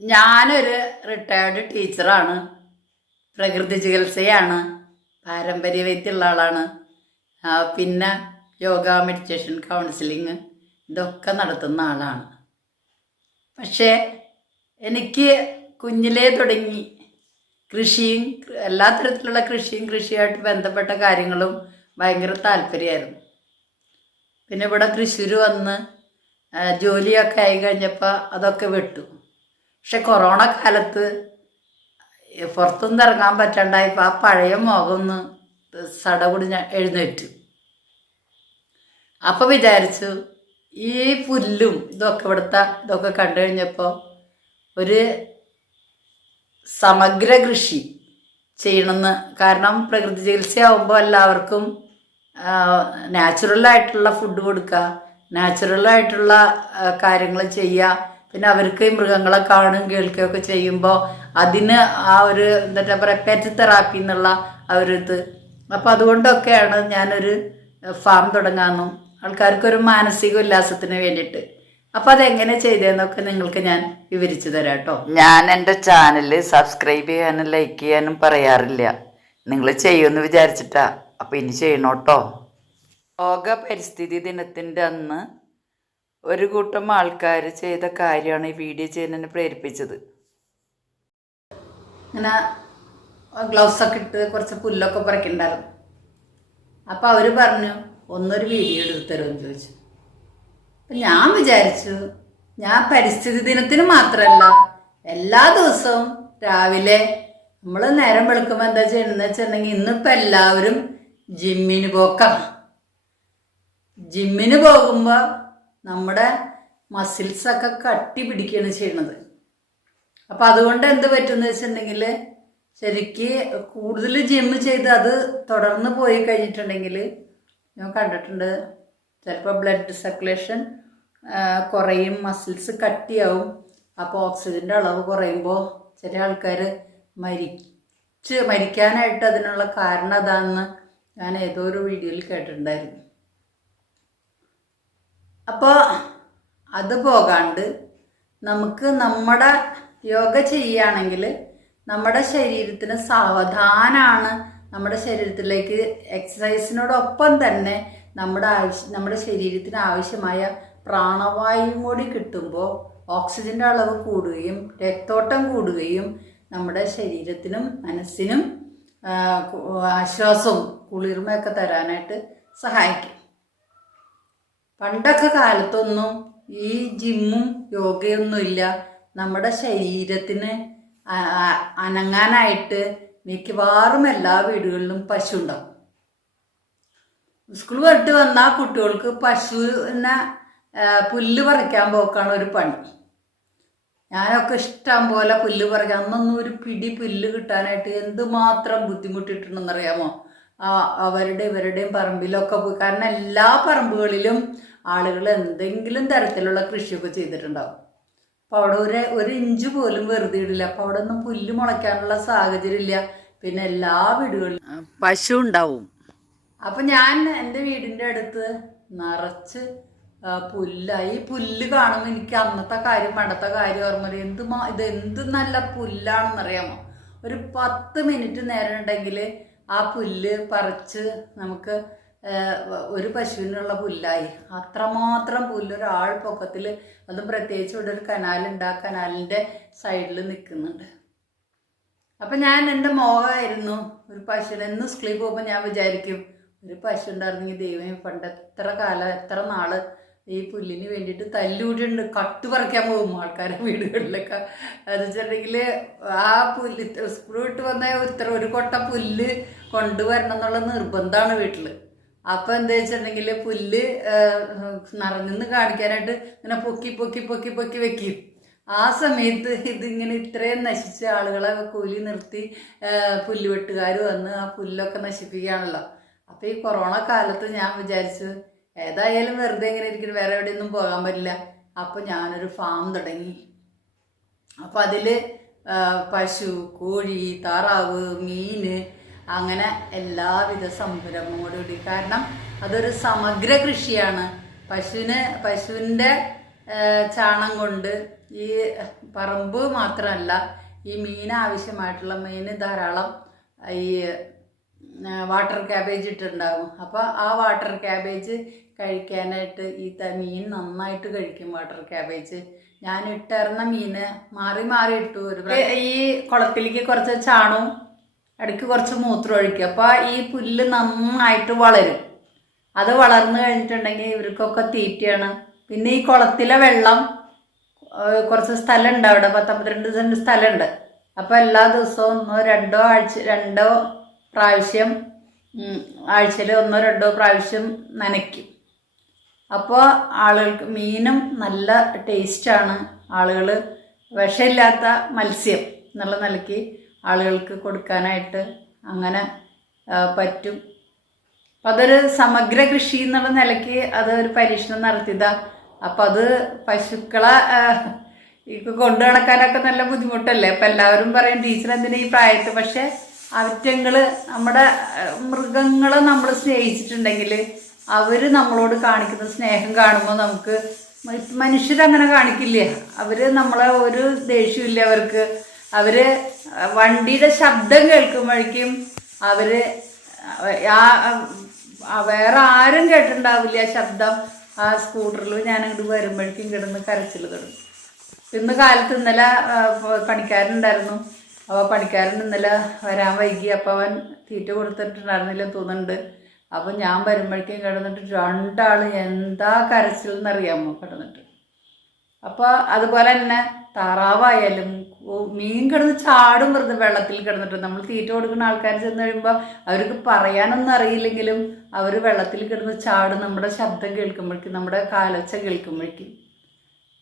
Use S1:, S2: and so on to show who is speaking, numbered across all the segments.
S1: ഞാനൊരു റിട്ടയർഡ് ടീച്ചറാണ് പ്രകൃതി ചികിത്സയാണ്. പാരമ്പര്യ വൈദ്യമുള്ള ആളാണ് പിന്നെ യോഗ മെഡിറ്റേഷൻ കൗൺസിലിങ് ഇതൊക്കെ നടത്തുന്ന ആളാണ്. പക്ഷേ എനിക്ക് കുഞ്ഞിലേ തുടങ്ങി കൃഷിയും എല്ലാ തരത്തിലുള്ള കൃഷിയും കൃഷിയായിട്ട് ബന്ധപ്പെട്ട കാര്യങ്ങളും ഭയങ്കര താല്പര്യമായിരുന്നു. പിന്നെ ഇവിടെ തൃശ്ശൂർ വന്ന് ജോലിയൊക്കെ ആയി കഴിഞ്ഞപ്പോൾ അതൊക്കെ വിട്ടു. പക്ഷെ കൊറോണ കാലത്ത് പുറത്തൊന്നും ഇറങ്ങാൻ പറ്റണ്ടായപ്പോൾ ആ പഴയ മുഖം ഒന്ന് സടകുടി ഞാൻ എഴുന്നേറ്റു. അപ്പോൾ വിചാരിച്ചു ഈ പുല്ലും ഇതൊക്കെ ഇവിടുത്തെ ഇതൊക്കെ കണ്ടു കഴിഞ്ഞപ്പോൾ ഒരു സമഗ്ര കൃഷി ചെയ്യണമെന്ന്. കാരണം പ്രകൃതി ചികിത്സയാവുമ്പോൾ എല്ലാവർക്കും നാച്ചുറലായിട്ടുള്ള ഫുഡ് കൊടുക്കുക നാച്ചുറലായിട്ടുള്ള കാര്യങ്ങൾ ചെയ്യുക പിന്നെ അവർക്ക് മൃഗങ്ങളെ കാണും കേൾക്കുകയൊക്കെ ചെയ്യുമ്പോൾ അതിന് ആ ഒരു എന്താ പറയുക പെറ്റ് തെറാപ്പി എന്നുള്ള ആ ഒരു ഇത്. അപ്പം അതുകൊണ്ടൊക്കെയാണ് ഞാനൊരു ഫാം തുടങ്ങാമെന്നും ആൾക്കാർക്കൊരു മാനസിക ഉല്ലാസത്തിന് വേണ്ടിയിട്ട്. അപ്പം അതെങ്ങനെ ചെയ്തതെന്നൊക്കെ നിങ്ങൾക്ക് ഞാൻ വിവരിച്ചു തരാം കേട്ടോ
S2: ഞാൻ എന്റെ ചാനൽ സബ്സ്ക്രൈബ് ചെയ്യാനും ലൈക്ക് ചെയ്യാനും പറയാറില്ല. നിങ്ങൾ ചെയ്യുമെന്ന് വിചാരിച്ചിട്ടാ. അപ്പം ഇനി ചെയ്യണോട്ടോ? ലോക പരിസ്ഥിതി ദിനത്തിന്റെ അന്ന് ഒരു കൂട്ടം ആൾക്കാർ ചെയ്ത കാര്യമാണ് ഈ വീഡിയോ ചെയ്യുന്നതിന് പ്രേരിപ്പിച്ചത്.
S1: ഇങ്ങനെ ഗ്ലൗസ് ഒക്കെ ഇട്ട് കുറച്ച് പുല്ലൊക്കെ പറിക്കണ്ടായിരുന്നു അപ്പോൾ അവർ പറഞ്ഞു ഒന്നൊരു വീഡിയോ എടുത്ത് തരുമെന്ന് ചോദിച്ചു. അപ്പം ഞാൻ വിചാരിച്ചു ഞാൻ പരിസ്ഥിതി ദിനത്തിന് മാത്രമല്ല എല്ലാ ദിവസവും രാവിലെ നമ്മൾ നേരം വെളുക്കുമ്പോൾ എന്താ ചെയ്യണമെന്ന് വെച്ചിട്ടുണ്ടെങ്കിൽ ഇന്നിപ്പോൾ എല്ലാവരും ജിമ്മിന് പോക്കാം. ജിമ്മിന് പോകുമ്പോൾ നമ്മുടെ മസിൽസൊക്കെ കട്ടി പിടിക്കുകയാണ് ചെയ്യണത് അപ്പം അതുകൊണ്ട് എന്ത് പറ്റുമെന്ന് വെച്ചിട്ടുണ്ടെങ്കിൽ ശരിക്ക് കൂടുതൽ ജിം ചെയ്ത് അത് തുടർന്ന് പോയി കഴിഞ്ഞിട്ടുണ്ടെങ്കിൽ ഞാൻ കണ്ടിട്ടുണ്ട് ചിലപ്പോൾ ബ്ലഡ് സർക്കുലേഷൻ കുറയും മസിൽസ് കട്ടിയാവും. അപ്പോൾ ഓക്സിജന്റെ അളവ് കുറയുമ്പോൾ ചില ആൾക്കാർ മരിച്ച് മരിക്കാനായിട്ട് അതിനുള്ള കാരണം അതാണെന്ന് ഞാൻ ഏതോ ഒരു വീഡിയോയിൽ കേട്ടിട്ടുണ്ടായിരുന്നു. അപ്പോൾ അത് പോകാണ്ട് നമുക്ക് നമ്മുടെ യോഗ ചെയ്യുകയാണെങ്കിൽ നമ്മുടെ ശരീരത്തിന് സാവധാനമാണ് നമ്മുടെ ശരീരത്തിലേക്ക് എക്സസൈസിനോടൊപ്പം തന്നെ നമ്മുടെ ആവശ്യം നമ്മുടെ ശരീരത്തിന് ആവശ്യമായ പ്രാണവായുവും കൂടി കിട്ടുമ്പോൾ ഓക്സിജന്റെ അളവ് കൂടുകയും രക്തോട്ടം കൂടുകയും നമ്മുടെ ശരീരത്തിനും മനസ്സിനും ആശ്വാസവും കുളിർമയൊക്കെ തരാനായിട്ട് സഹായിക്കും. പണ്ടൊക്കെ കാലത്തൊന്നും ഈ ജിമ്മും യോഗയൊന്നും ഇല്ല നമ്മുടെ ശരീരത്തിന് അനങ്ങാനായിട്ട് മിക്കവാറും എല്ലാ വീടുകളിലും പശു ഉണ്ടാവും സ്കൂൾ വിട്ട് വന്നാൽ കുട്ടികൾക്ക് പശുവിനെ പുല്ല് പറിക്കാൻ പോക്കാണ് ഒരു പണി. ഞാനൊക്കെ ഇഷ്ടം പോലെ പുല്ല് പറിക്കാം അന്നൊന്നും ഒരു പിടി പുല്ല് കിട്ടാനായിട്ട് എന്തുമാത്രം ബുദ്ധിമുട്ടിട്ടുണ്ടെന്നറിയാമോ? അവരുടെ ഇവരുടെയും പറമ്പിലൊക്കെ പോയി. കാരണം എല്ലാ പറമ്പുകളിലും ആളുകൾ എന്തെങ്കിലും തരത്തിലുള്ള കൃഷിയൊക്കെ ചെയ്തിട്ടുണ്ടാവും. അപ്പോൾ അവിടെ ഒരു ഒരു ഇഞ്ച് പോലും വെറുതെ ഇടില്ല. അപ്പോൾ അവിടെ ഒന്നും പുല്ല് മുളയ്ക്കാനുള്ള സാഹചര്യം ഇല്ല. പിന്നെ എല്ലാ വീടുകളിലും.
S2: പശു ഉണ്ടാവും.
S1: അപ്പൊ ഞാൻ എന്റെ വീടിന്റെ അടുത്ത് നിറച്ച് പുല്ലായി. പുല്ല് കാണുമ്പോൾ എനിക്ക് അന്നത്തെ കാര്യം പണ്ടത്തെ കാര്യം ഓർമ്മ വരും. എന്ത് മാ ഇത് എന്ത് നല്ല പുല്ലാണെന്നറിയാമോ? ഒരു പത്ത് മിനിറ്റ് നേരം ഉണ്ടെങ്കിൽ ആ പുല്ല് പറിച്ച് നമുക്ക് ഒരു പശുവിനുള്ള പുല്ലായി. അത്രമാത്രം പുല്ല് ഒരാൾ പൊക്കത്തിൽ അതും പ്രത്യേകിച്ച് ഇവിടെ ഒരു കനാലുണ്ട് ആ കനാലിന്റെ സൈഡിൽ നിൽക്കുന്നുണ്ട് അപ്പം ഞാൻ എന്റെ മോഹമായിരുന്നു ഒരു പശുവിനെ. എന്ന് സ്കൂളിൽ പോകുമ്പോൾ ഞാൻ വിചാരിക്കും ഒരു പശു ഉണ്ടായിരുന്നെങ്കിൽ ദൈവം പണ്ട് എത്ര കാലം എത്ര നാൾ ഈ പുല്ലിന് വേണ്ടിയിട്ട് തല്ലൂടിയുണ്ട് കട്ട് പറിക്കാൻ പോകും ആൾക്കാരെ വീടുകളിലൊക്കെ. എന്ന് വെച്ചിട്ടുണ്ടെങ്കിൽ ആ പുല്ല് സ്കൂൾ വിട്ട് വന്ന ഇത്ര ഒരു കൊട്ട പുല്ല് കൊണ്ടുവരണം എന്നുള്ള നിർബന്ധമാണ് വീട്ടിൽ അപ്പം എന്താ വെച്ചിട്ടുണ്ടെങ്കിൽ പുല്ല് നിറഞ്ഞെന്ന് കാണിക്കാനായിട്ട് ഇങ്ങനെ പൊക്കി പൊക്കി പൊക്കി പൊക്കി വെക്കും. ആ സമയത്ത് ഇതിങ്ങനെ ഇത്രയും നശിച്ച ആളുകളെ കൂലി നിർത്തി പുല്ല് പുല്ലുവെട്ടുകാർ വന്ന് ആ പുല്ലൊക്കെ നശിപ്പിക്കുകയാണല്ലോ. അപ്പോൾ ഈ കൊറോണ കാലത്ത് ഞാൻ വിചാരിച്ചു ഏതായാലും വെറുതെ ഇങ്ങനെ ഇരിക്കുന്നു വേറെ എവിടെയൊന്നും പോകാൻ പറ്റില്ല. അപ്പോൾ ഞാനൊരു ഫാം തുടങ്ങി. അപ്പോൾ അതിൽ പശു കോഴി താറാവ് മീന് അങ്ങനെ എല്ലാവിധ സംരംഭങ്ങളോടും കൂടി കാരണം അതൊരു സമഗ്ര കൃഷിയാണ്. പശുവിന് പശുവിന്റെ ചാണം കൊണ്ട് ഈ പറമ്പ് മാത്രമല്ല ഈ മീൻ ആവശ്യമായിട്ടുള്ള മീൻ ധാരാളം ഈ വാട്ടർ ക്യാബേജ് ഇട്ടുണ്ടാകും അപ്പോൾ ആ വാട്ടർ ക്യാബേജ് കഴിക്കാനായിട്ട് ഈ മീൻ നന്നായിട്ട് കഴിക്കും വാട്ടർ ക്യാബേജ് ഞാൻ ഇട്ടിരുന്ന മീന് മാറി മാറി ഇട്ടു. ഒരു ഈ കുളത്തിലേക്ക് കുറച്ച് ചാണവും ഇടയ്ക്ക് കുറച്ച് മൂത്രം ഒഴിക്കും. അപ്പോൾ ഈ പുല്ല് നന്നായിട്ട് വളരും. അത് വളർന്നു കഴിഞ്ഞിട്ടുണ്ടെങ്കിൽ ഇവർക്കൊക്കെ തീറ്റയാണ്. പിന്നെ ഈ കുളത്തിലെ വെള്ളം കുറച്ച് സ്ഥലമുണ്ട് അവിടെ. പത്തൊമ്പത്തിരണ്ട് സെന്റ് സ്ഥലമുണ്ട്. അപ്പോൾ എല്ലാ ദിവസവും ഒന്നോ രണ്ടോ ആഴ്ച രണ്ടോ പ്രാവശ്യം ആഴ്ചയിൽ ഒന്നോ രണ്ടോ പ്രാവശ്യം നനയ്ക്കും. അപ്പോൾ ആളുകൾക്ക് മീനും നല്ല ടേസ്റ്റാണ് ആളുകൾ വിഷമില്ലാത്ത മത്സ്യം എന്നുള്ള നിലയ്ക്ക് ആളുകൾക്ക് കൊടുക്കാനായിട്ട് അങ്ങനെ പറ്റും. അപ്പം അതൊരു സമഗ്ര കൃഷി എന്നുള്ള നിലയ്ക്ക് അത് ഒരു പരീക്ഷണം നടത്തിയതാ. അപ്പം അത് പശുക്കളെ കൊണ്ടു നടക്കാനൊക്കെ നല്ല ബുദ്ധിമുട്ടല്ലേ? അപ്പം എല്ലാവരും പറയും ടീച്ചർ എന്തിനാ ഈ പ്രായത്ത് പക്ഷെ അവറ്റങ്ങൾ നമ്മുടെ മൃഗങ്ങളെ നമ്മൾ സ്നേഹിച്ചിട്ടുണ്ടെങ്കിൽ അവർ നമ്മളോട് കാണിക്കുന്ന സ്നേഹം കാണുമ്പോൾ നമുക്ക് മനുഷ്യരങ്ങനെ കാണിക്കില്ല? അവർ നമ്മളെ ഒരു ദേഷ്യമില്ല അവർക്ക്. അവർ വണ്ടിയുടെ ശബ്ദം കേൾക്കുമ്പോഴേക്കും അവർ ആ വേറെ ആരും കേട്ടിട്ടുണ്ടാവില്ല ശബ്ദം. ആ സ്കൂട്ടറിൽ ഞാൻ അങ്ങോട്ട് വരുമ്പോഴേക്കും കിടന്ന് കരച്ചിൽ തുടങ്ങും. ഇന്ന് കാലത്ത് ഇന്നലെ പണിക്കാരുണ്ടായിരുന്നു. അപ്പോൾ പണിക്കാരൻ ഇന്നലെ വരാൻ വൈകി. അപ്പോൾ അവൻ തീറ്റ കൊടുത്തിട്ടുണ്ടായിരുന്നില്ല തോന്നുന്നുണ്ട്. അപ്പോൾ ഞാൻ വരുമ്പോഴേക്കും കിടന്നിട്ട് രണ്ടാൾ എന്താ കരച്ചിൽ എന്നറിയാമോ കിടന്നിട്ട്. അപ്പോൾ അതുപോലെ തന്നെ താറാവായാലും മീൻ കിടന്ന് ചാടും വെറുതെ വെള്ളത്തിൽ കിടന്നിട്ട്. നമ്മൾ തീറ്റ കൊടുക്കുന്ന ആൾക്കാർ ചെന്ന് കഴിയുമ്പോൾ അവർക്ക് പറയാനൊന്നും അറിയില്ലെങ്കിലും അവർ വെള്ളത്തിൽ കിടന്ന് ചാടും നമ്മുടെ ശബ്ദം കേൾക്കുമ്പോഴേക്കും നമ്മുടെ കാലൊച്ച കേൾക്കുമ്പോഴേക്കും.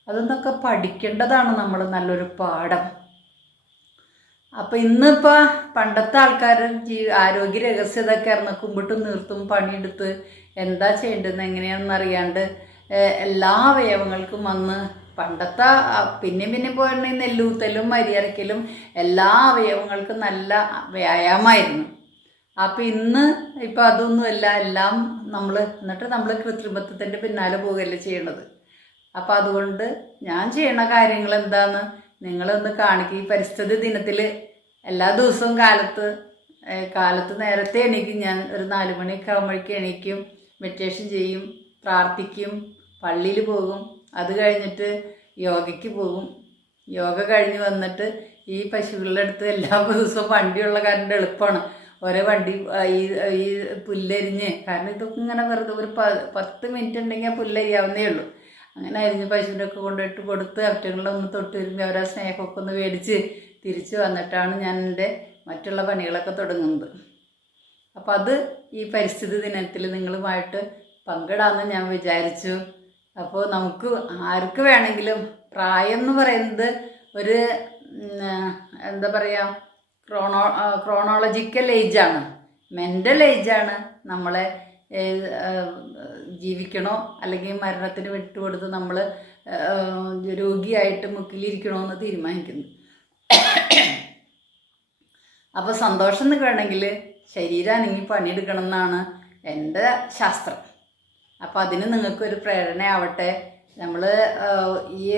S1: അതൊന്നൊക്കെ പഠിക്കേണ്ടതാണ് നമ്മൾ നല്ലൊരു പാഠം. അപ്പം ഇന്നിപ്പോൾ പണ്ടത്തെ ആൾക്കാർ ജീ ആരോഗ്യ രഹസ്യതൊക്കെ ആയിരുന്നു. കുമ്പിട്ടും നീർത്തും പണിയെടുത്ത് എന്താ ചെയ്യേണ്ടതെന്ന് എങ്ങനെയാണെന്ന് അറിയാണ്ട് എല്ലാ അവയവങ്ങൾക്കും വന്ന് പണ്ടത്തെ പിന്നെയും പിന്നെയും പോയിരുന്ന പോയിട്ടുണ്ടെങ്കിൽ നെല്ലൂത്തലും മരിയറക്കലും എല്ലാ അവയവങ്ങൾക്കും നല്ല വ്യായാമമായിരുന്നു അപ്പം ഇന്ന് ഇപ്പം അതൊന്നുമല്ല എല്ലാം നമ്മൾ എന്നിട്ട് നമ്മൾ കൃത്രിമത്വത്തിന്റെ പിന്നാലെ പോവുകയല്ലേ ചെയ്യണത്. അപ്പം അതുകൊണ്ട് ഞാൻ ചെയ്യണ കാര്യങ്ങൾ എന്താന്ന് നിങ്ങളൊന്ന് കാണിക്കുക ഈ പരിസ്ഥിതി ദിനത്തിൽ എല്ലാ ദിവസവും കാലത്ത് കാലത്ത് നേരത്തെ എണീക്കും ഞാൻ. ഒരു നാല് മണിയൊക്കെ ആകുമ്പോഴേക്കും എണീക്കും മെഡിറ്റേഷൻ ചെയ്യും പ്രാർത്ഥിക്കും പള്ളിയിൽ പോകും. അത് കഴിഞ്ഞിട്ട് യോഗയ്ക്ക് പോകും. യോഗ കഴിഞ്ഞ് വന്നിട്ട് ഈ പശുക്കളുടെ അടുത്ത് എല്ലാ ദിവസവും വണ്ടിയുള്ള കാരണം എളുപ്പമാണ് ഓരോ വണ്ടി ഈ ഈ പുല്ലരിഞ്ഞ്. കാരണം ഇതൊക്കെ ഇങ്ങനെ വെറുതെ ഒരു പത്ത് മിനിറ്റ് ഉണ്ടെങ്കിൽ ആ പുല്ലരിയാവുന്നേ ഉള്ളൂ. അങ്ങനെ അരിഞ്ഞ് പശുവിന്റെ ഒക്കെ കൊണ്ടുപോയിട്ട് കൊടുത്ത് അവറ്റങ്ങളെ ഒന്ന് തൊട്ട് വരുമ്പോൾ അവരാ സ്നേഹമൊക്കെ ഒന്ന് മേടിച്ച് തിരിച്ച് വന്നിട്ടാണ് ഞാൻ എന്റെ മറ്റുള്ള പണികളൊക്കെ തുടങ്ങുന്നത്. അപ്പോൾ അത് ഈ പരിസ്ഥിതി ദിനത്തിൽ നിങ്ങളുമായിട്ട് പങ്കിടാമെന്ന് ഞാൻ വിചാരിച്ചു. അപ്പോൾ നമുക്ക് ആർക്ക് വേണമെങ്കിലും പ്രായം എന്ന് പറയുന്നത് ഒരു എന്താ പറയുക ക്രോണോ ക്രോണോളജിക്കൽ ഏജാണ് മെന്റൽ ഏജാണ് നമ്മളെ ജീവിക്കണോ അല്ലെങ്കിൽ മരണത്തിന് വിട്ടുകൊടുത്ത് നമ്മൾ രോഗിയായിട്ട് മുക്കിലിരിക്കണോ എന്ന് തീരുമാനിക്കുന്നു. അപ്പോൾ സന്തോഷം നിൽക്കണമെങ്കിൽ ശരീരം അനങ്ങി പണിയെടുക്കണം എന്നാണ് എന്റെ ശാസ്ത്രം. അപ്പോൾ അതിന് നിങ്ങൾക്കൊരു പ്രേരണയാവട്ടെ. നമ്മൾ ഈ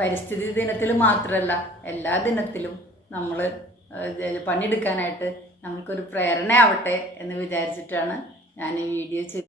S1: പരിസ്ഥിതി ദിനത്തിൽ മാത്രമല്ല എല്ലാ ദിനത്തിലും നമ്മൾ പണിയെടുക്കാനായിട്ട് നമുക്കൊരു പ്രേരണയാവട്ടെ എന്ന് വിചാരിച്ചിട്ടാണ് ഞാൻ ഈ വീഡിയോ ചെയ്തത്.